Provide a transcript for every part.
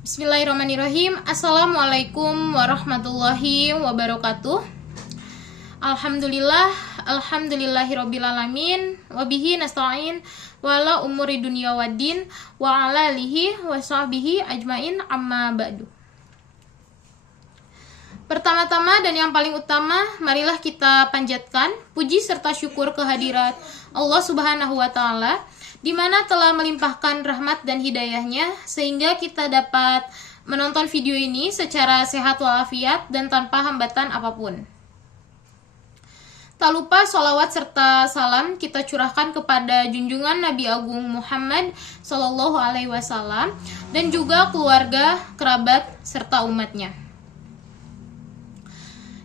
Bismillahirrahmanirrahim. Assalamualaikum warahmatullahi wabarakatuh. Alhamdulillahirobbilalamin. Wabihi nasta'in wala umuri dunya waddin wa ala alihi wa sahbihi ajmain amma ba'du. Pertama-tama dan yang paling utama, marilah kita panjatkan puji serta syukur kehadirat Allah Subhanahu wa Ta'ala, di mana telah melimpahkan rahmat dan hidayahnya sehingga kita dapat menonton video ini secara sehat walafiat dan tanpa hambatan apapun. Tak lupa sholawat serta salam kita curahkan kepada junjungan Nabi Agung Muhammad Sallallahu Alaihi Wasallam dan juga keluarga, kerabat, serta umatnya.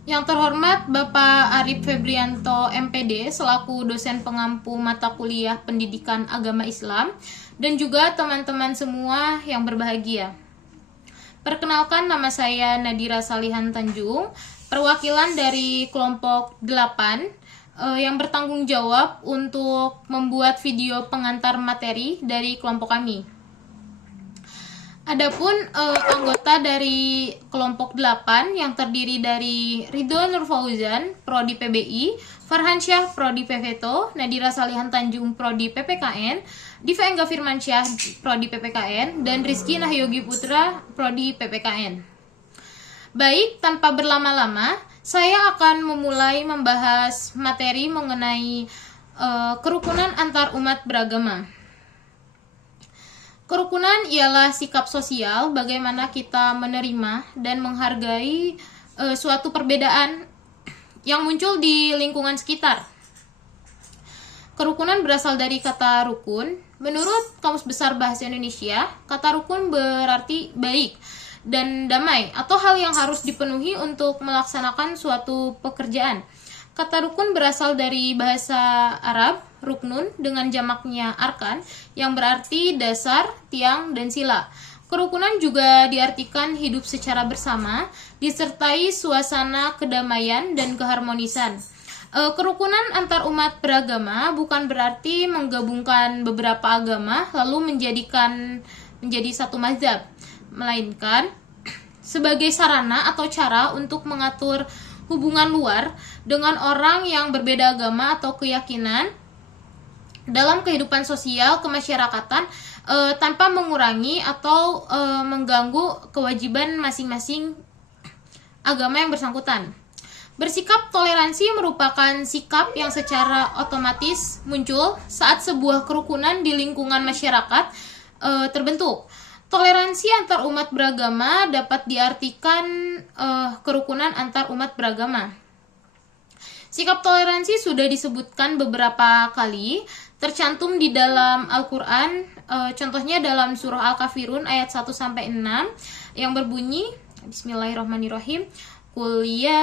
Yang terhormat Bapak Arif Febrianto MPD selaku dosen pengampu mata kuliah Pendidikan Agama Islam dan juga teman-teman semua yang berbahagia. Perkenalkan, nama saya Nadira Salihan Tanjung, perwakilan dari kelompok 8 yang bertanggung jawab untuk membuat video pengantar materi dari kelompok kami. Adapun anggota dari kelompok 8 yang terdiri dari Ridho Nur Fauzan, Prodi PBI, Farhan Syah, Prodi PVTO, Nadira Salihan Tanjung, Prodi PPKN, Diva Engga Firmansyah, Prodi PPKN, dan Rizky Nahyogi Putra, Prodi PPKN. Baik, tanpa berlama-lama, saya akan memulai membahas materi mengenai kerukunan antar umat beragama. Kerukunan ialah sikap sosial bagaimana kita menerima dan menghargai suatu perbedaan yang muncul di lingkungan sekitar. Kerukunan berasal dari kata rukun. Menurut Kamus Besar Bahasa Indonesia, kata rukun berarti baik dan damai atau hal yang harus dipenuhi untuk melaksanakan suatu pekerjaan. Kata rukun berasal dari bahasa Arab, ruknun, dengan jamaknya arkan, yang berarti dasar, tiang, dan sila. Kerukunan juga diartikan hidup secara bersama, disertai suasana kedamaian dan keharmonisan. Kerukunan antar umat beragama bukan berarti menggabungkan beberapa agama lalu menjadi satu mazhab, melainkan sebagai sarana atau cara untuk mengatur hubungan luar dengan orang yang berbeda agama atau keyakinan dalam kehidupan sosial kemasyarakatan tanpa mengurangi atau mengganggu kewajiban masing-masing agama yang bersangkutan. Bersikap toleransi merupakan sikap yang secara otomatis muncul saat sebuah kerukunan di lingkungan masyarakat terbentuk. Toleransi antar umat beragama dapat diartikan kerukunan antar umat beragama. Sikap toleransi sudah disebutkan beberapa kali, tercantum di dalam Al-Quran, contohnya dalam surah Al-Kafirun ayat 1-6 yang berbunyi, Bismillahirrahmanirrahim, Qul ya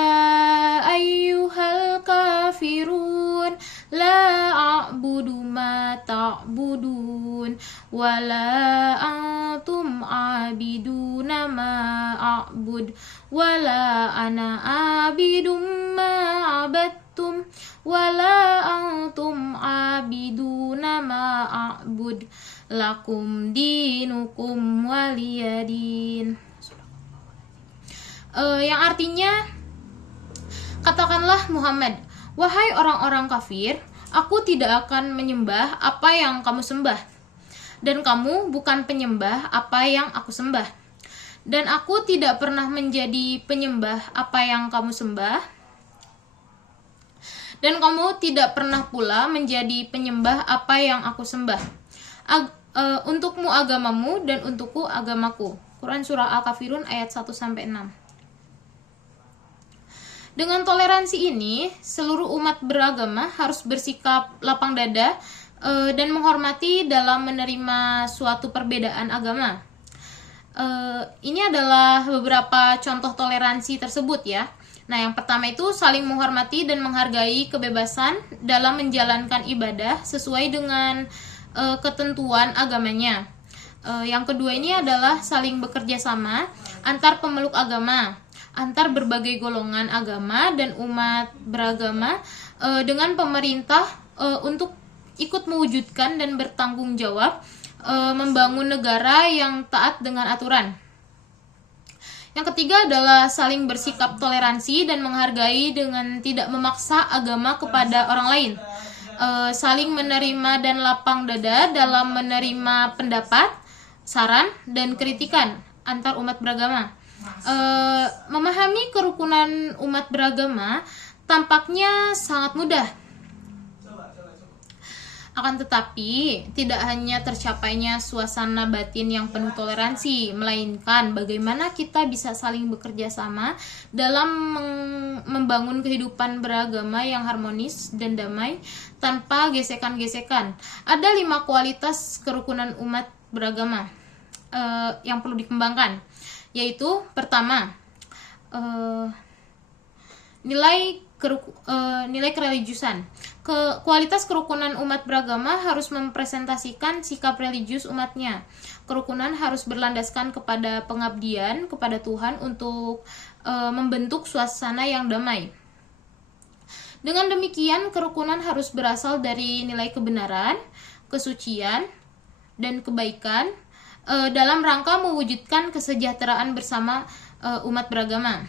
ayyuhal kafirun la a'budu ma ta'budun wa la antum abiduna ma a'bud wa la ana abidum ma abattum wa la antum abiduna ma a'bud lakum dinukum waliyadin. Yang artinya, katakanlah Muhammad, wahai orang-orang kafir, aku tidak akan menyembah apa yang kamu sembah, dan kamu bukan penyembah apa yang aku sembah, dan aku tidak pernah menjadi penyembah apa yang kamu sembah, dan kamu tidak pernah pula menjadi penyembah apa yang aku sembah. Untukmu agamamu dan untukku agamaku. Quran Surah Al-Kafirun ayat 1-6. Dengan toleransi ini, seluruh umat beragama harus bersikap lapang dada dan menghormati dalam menerima suatu perbedaan agama. Ini adalah beberapa contoh toleransi tersebut ya. Nah, yang pertama itu saling menghormati dan menghargai kebebasan dalam menjalankan ibadah sesuai dengan ketentuan agamanya. Yang kedua ini adalah saling bekerja sama antar pemeluk agama, antar berbagai golongan agama dan umat beragama dengan pemerintah untuk ikut mewujudkan dan bertanggung jawab membangun negara yang taat dengan aturan. Yang ketiga adalah saling bersikap toleransi dan menghargai dengan tidak memaksa agama kepada orang lain. Saling menerima dan lapang dada dalam menerima pendapat, saran, dan kritikan antar umat beragama. Memahami kerukunan umat beragama tampaknya sangat mudah. Akan tetapi, tidak hanya tercapainya suasana batin yang penuh toleransi, melainkan bagaimana kita bisa saling bekerja sama dalam membangun kehidupan beragama yang harmonis dan damai tanpa gesekan-gesekan. Ada 5 kualitas kerukunan umat beragama yang perlu dikembangkan, yaitu pertama, nilai kereligiusan. Kualitas kerukunan umat beragama harus mempresentasikan sikap religius umatnya. Kerukunan harus berlandaskan kepada pengabdian kepada Tuhan untuk membentuk suasana yang damai. Dengan demikian, kerukunan harus berasal dari nilai kebenaran, kesucian, dan kebaikan dalam rangka mewujudkan kesejahteraan bersama umat beragama.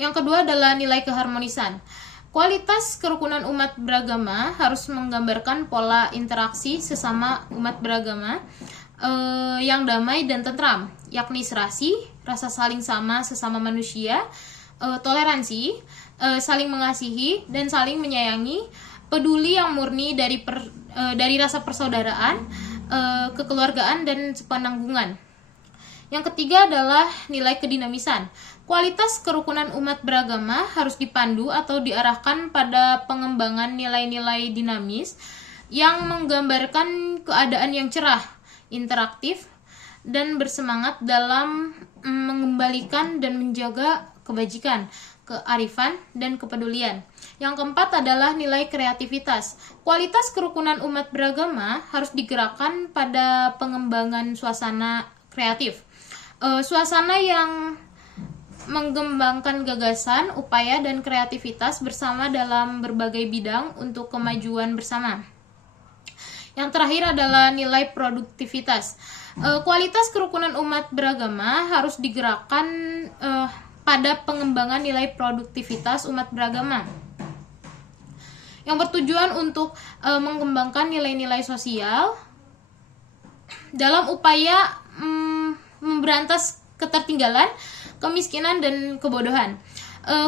Yang kedua adalah nilai keharmonisan. Kualitas kerukunan umat beragama harus menggambarkan pola interaksi sesama umat beragama yang damai dan tentram, yakni serasi, rasa saling sama sesama manusia, toleransi, saling mengasihi dan saling menyayangi, peduli yang murni dari rasa persaudaraan, kekeluargaan dan sepenanggungan. Yang ketiga adalah nilai kedinamisan. Kualitas kerukunan umat beragama harus dipandu atau diarahkan pada pengembangan nilai-nilai dinamis yang menggambarkan keadaan yang cerah, interaktif, dan bersemangat dalam mengembalikan dan menjaga kebajikan, kearifan, dan kepedulian. Yang keempat adalah nilai kreativitas. Kualitas kerukunan umat beragama harus digerakkan pada pengembangan suasana kreatif. Suasana yang mengembangkan gagasan, upaya, dan kreativitas bersama dalam berbagai bidang untuk kemajuan bersama. Yang terakhir adalah nilai produktivitas. Kualitas kerukunan umat beragama harus digerakkan pada pengembangan nilai produktivitas umat beragama yang bertujuan untuk mengembangkan nilai-nilai sosial dalam upaya memberantas ketertinggalan, kemiskinan, dan kebodohan.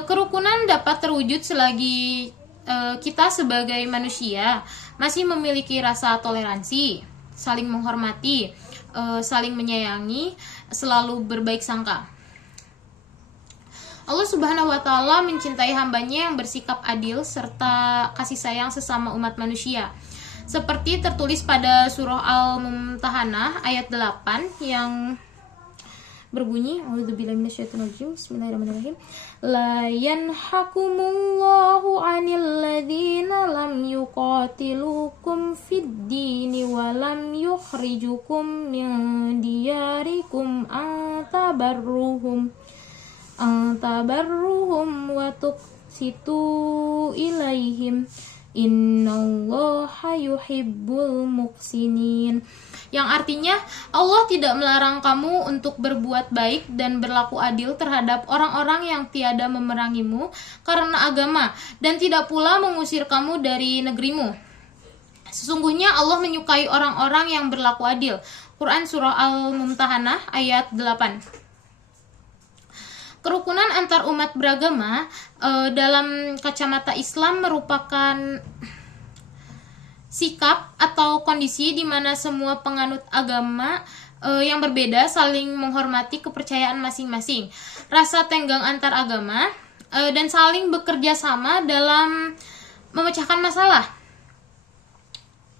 Kerukunan dapat terwujud selagi kita sebagai manusia masih memiliki rasa toleransi, saling menghormati, saling menyayangi, selalu berbaik sangka. Allah Subhanahu wa Ta'ala mencintai hambanya yang bersikap adil serta kasih sayang sesama umat manusia. Seperti tertulis pada surah Al-Mumtahanah ayat 8 yang berbunyi, A'udzubillahi minasyaitonirrajim, Bismillahirrahmanirrahim. La yanhakumullahu 'anil ladzina lam yuqatilukum fid dini wa lam yukhrijukum min diyarikum antabarruhum wa tuqsitu ilaihim innallaha yuhibbul muqsinin. Yang artinya, Allah tidak melarang kamu untuk berbuat baik dan berlaku adil terhadap orang-orang yang tiada memerangimu karena agama, dan tidak pula mengusir kamu dari negerimu. Sesungguhnya Allah menyukai orang-orang yang berlaku adil. Quran Surah Al-Mumtahanah ayat 8. Kerukunan antar umat beragama dalam kacamata Islam merupakan sikap atau kondisi di mana semua penganut agama yang berbeda saling menghormati kepercayaan masing-masing, rasa tenggang antar agama, dan saling bekerja sama dalam memecahkan masalah.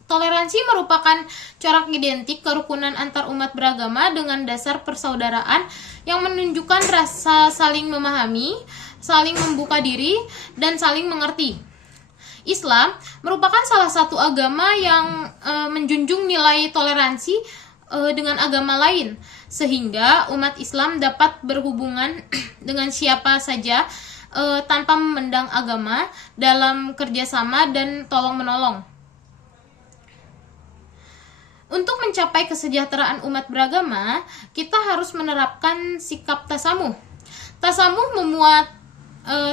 Toleransi merupakan corak identik kerukunan antar umat beragama dengan dasar persaudaraan yang menunjukkan rasa saling memahami, saling membuka diri, dan saling mengerti. Islam merupakan salah satu agama yang menjunjung nilai toleransi dengan agama lain, sehingga umat Islam dapat berhubungan dengan siapa saja tanpa memandang agama dalam kerjasama dan tolong-menolong. Untuk mencapai kesejahteraan umat beragama, kita harus menerapkan sikap tasamuh. Tasamuh memuat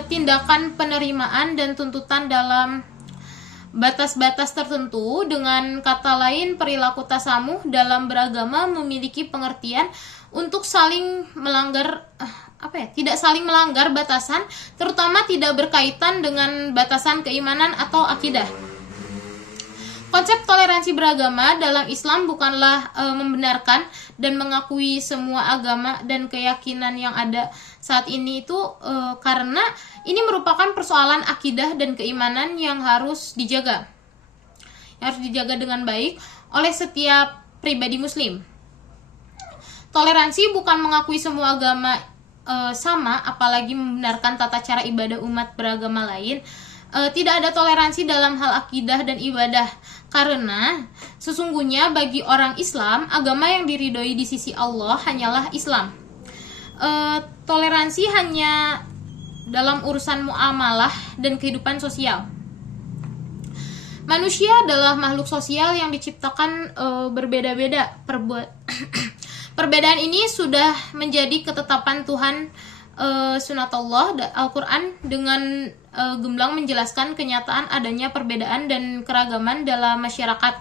tindakan penerimaan dan tuntutan dalam batas-batas tertentu. Dengan kata lain, perilaku tasamuh dalam beragama memiliki pengertian untuk tidak saling melanggar batasan, terutama tidak berkaitan dengan batasan keimanan atau akidah. Konsep toleransi beragama dalam Islam bukanlah membenarkan dan mengakui semua agama dan keyakinan yang ada saat ini itu karena ini merupakan persoalan akidah dan keimanan yang harus dijaga. Yang harus dijaga dengan baik oleh setiap pribadi muslim. Toleransi bukan mengakui semua agama sama, apalagi membenarkan tata cara ibadah umat beragama lain. Tidak ada toleransi dalam hal akidah dan ibadah, karena sesungguhnya bagi orang Islam, agama yang diridhoi di sisi Allah hanyalah Islam. Toleransi hanya dalam urusan muamalah dan kehidupan sosial. Manusia adalah makhluk sosial yang diciptakan berbeda-beda. Perbedaan ini sudah menjadi ketetapan Tuhan. Sunatullah Al-Quran dengan gemblang menjelaskan kenyataan adanya perbedaan dan keragaman dalam masyarakat.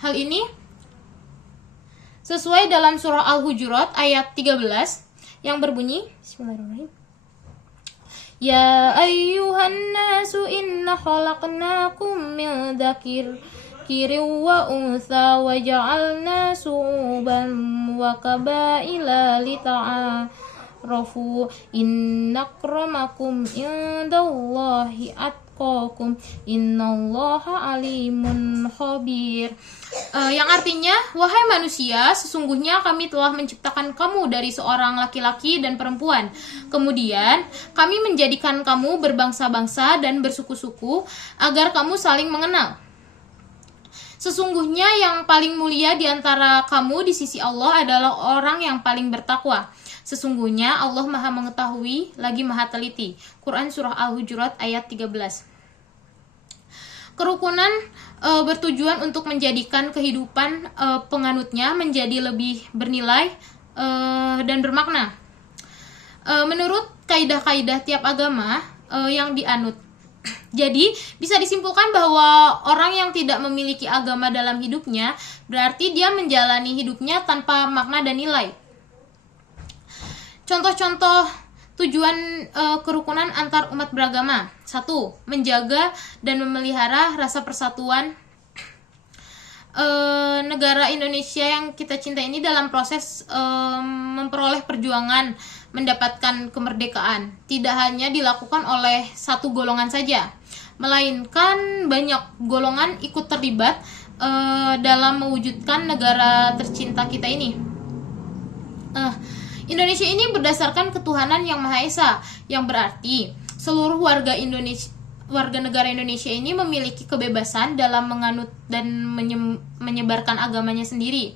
Hal ini sesuai dalam surah Al-Hujurat ayat 13 yang berbunyi, Bismillahirrahmanirrahim. Ya ayyuhan nasu inna khalaqnakum min dzakir wa untha wa ja'alna su'uban wa qabaila lita'arafu innakramakum indallahi atqakum innallaha alimun khabir. Yang artinya, wahai manusia, sesungguhnya kami telah menciptakan kamu dari seorang laki-laki dan perempuan. Kemudian kami menjadikan kamu berbangsa-bangsa dan bersuku-suku agar kamu saling mengenal. Sesungguhnya yang paling mulia di antara kamu di sisi Allah adalah orang yang paling bertakwa. Sesungguhnya Allah Maha Mengetahui lagi Maha Teliti. Quran Surah Al-Hujurat ayat 13. Kerukunan bertujuan untuk menjadikan kehidupan penganutnya menjadi lebih bernilai dan bermakna. Menurut kaidah-kaidah tiap agama yang dianut. Jadi, bisa disimpulkan bahwa orang yang tidak memiliki agama dalam hidupnya berarti dia menjalani hidupnya tanpa makna dan nilai. Contoh-contoh tujuan kerukunan antar umat beragama. 1. Menjaga dan memelihara rasa persatuan negara Indonesia yang kita cinta ini dalam proses memperoleh perjuangan mendapatkan kemerdekaan. Tidak hanya dilakukan oleh satu golongan saja, melainkan banyak golongan ikut terlibat dalam mewujudkan negara tercinta kita ini. Indonesia ini berdasarkan ketuhanan yang Maha Esa, yang berarti seluruh warga negara Indonesia ini memiliki kebebasan dalam menganut dan menyebarkan agamanya sendiri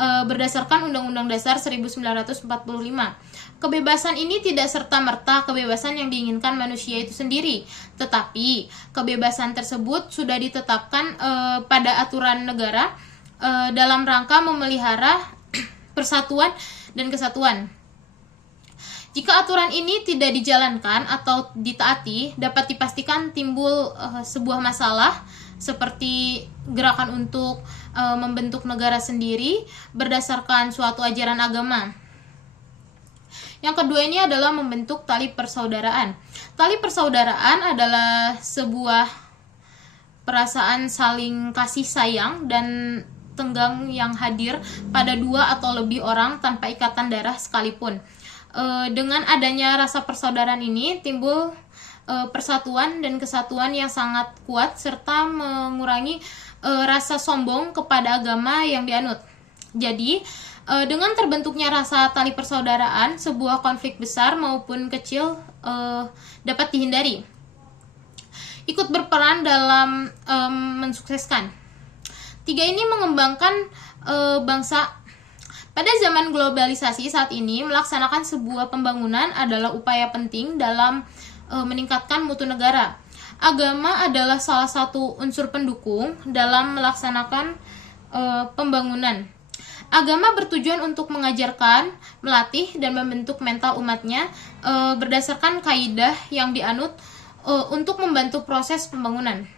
berdasarkan Undang-Undang Dasar 1945. Kebebasan ini tidak serta-merta kebebasan yang diinginkan manusia itu sendiri, tetapi kebebasan tersebut sudah ditetapkan pada aturan negara dalam rangka memelihara persatuan dan kesatuan. Jika aturan ini tidak dijalankan atau ditaati, dapat dipastikan timbul sebuah masalah seperti gerakan untuk membentuk negara sendiri berdasarkan suatu ajaran agama. Yang kedua ini adalah membentuk tali persaudaraan. Tali persaudaraan adalah sebuah perasaan saling kasih sayang dan tenggang yang hadir pada dua atau lebih orang tanpa ikatan darah sekalipun. Dengan adanya rasa persaudaraan ini timbul persatuan dan kesatuan yang sangat kuat serta mengurangi rasa sombong kepada agama yang dianut. Jadi, dengan terbentuknya rasa tali persaudaraan, sebuah konflik besar maupun kecil dapat dihindari. Ikut berperan dalam mensukseskan. 3 ini mengembangkan bangsa. Pada zaman globalisasi saat ini, melaksanakan sebuah pembangunan adalah upaya penting dalam meningkatkan mutu negara. Agama adalah salah satu unsur pendukung dalam melaksanakan pembangunan. Agama bertujuan untuk mengajarkan, melatih, dan membentuk mental umatnya berdasarkan kaidah yang dianut untuk membantu proses pembangunan.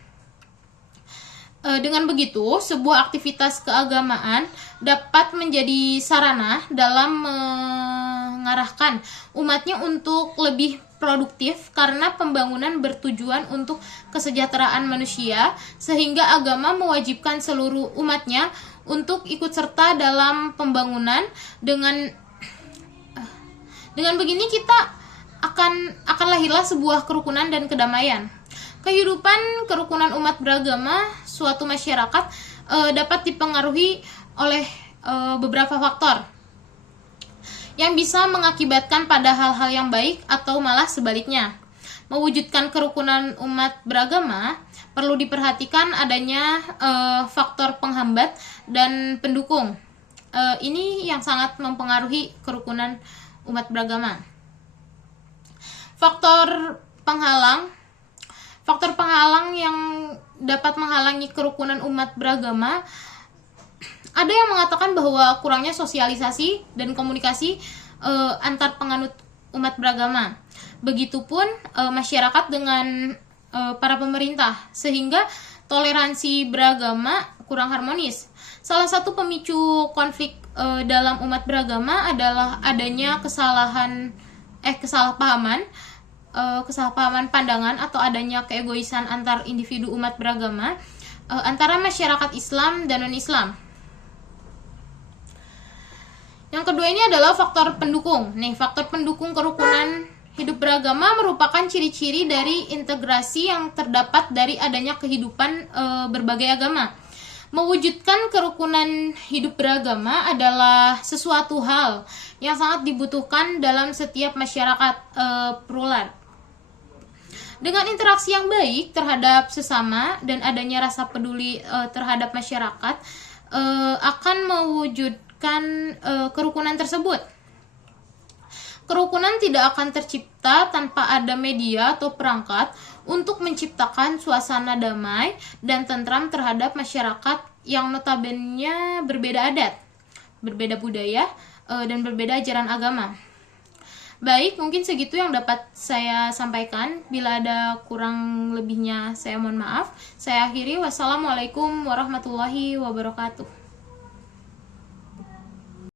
Dengan begitu, sebuah aktivitas keagamaan dapat menjadi sarana dalam mengarahkan umatnya untuk lebih produktif karena pembangunan bertujuan untuk kesejahteraan manusia, sehingga agama mewajibkan seluruh umatnya untuk ikut serta dalam pembangunan. Dengan begini kita akan lahirlah sebuah kerukunan dan kedamaian. Kehidupan kerukunan umat beragama suatu masyarakat dapat dipengaruhi oleh beberapa faktor yang bisa mengakibatkan pada hal-hal yang baik atau malah sebaliknya. Mewujudkan kerukunan umat beragama perlu diperhatikan adanya faktor penghambat dan pendukung. Ini yang sangat mempengaruhi kerukunan umat beragama. Faktor penghalang yang dapat menghalangi kerukunan umat beragama, ada yang mengatakan bahwa kurangnya sosialisasi dan komunikasi antar penganut umat beragama. Begitupun masyarakat dengan para pemerintah, sehingga toleransi beragama kurang harmonis. Salah satu pemicu konflik dalam umat beragama adalah adanya kesalahpahaman pandangan atau adanya keegoisan antar individu umat beragama antara masyarakat Islam dan non-Islam. Yang kedua ini adalah faktor pendukung. Faktor pendukung kerukunan hidup beragama merupakan ciri-ciri dari integrasi yang terdapat dari adanya kehidupan berbagai agama. Mewujudkan kerukunan hidup beragama adalah sesuatu hal yang sangat dibutuhkan dalam setiap masyarakat plural. Dengan interaksi yang baik terhadap sesama dan adanya rasa peduli terhadap masyarakat akan mewujudkan kerukunan tersebut. Kerukunan tidak akan tercipta tanpa ada media atau perangkat untuk menciptakan suasana damai dan tentram terhadap masyarakat yang notabene berbeda adat, berbeda budaya, dan berbeda ajaran agama. Baik, mungkin segitu yang dapat saya sampaikan. Bila ada kurang lebihnya, saya mohon maaf. Saya akhiri. Wassalamualaikum warahmatullahi wabarakatuh.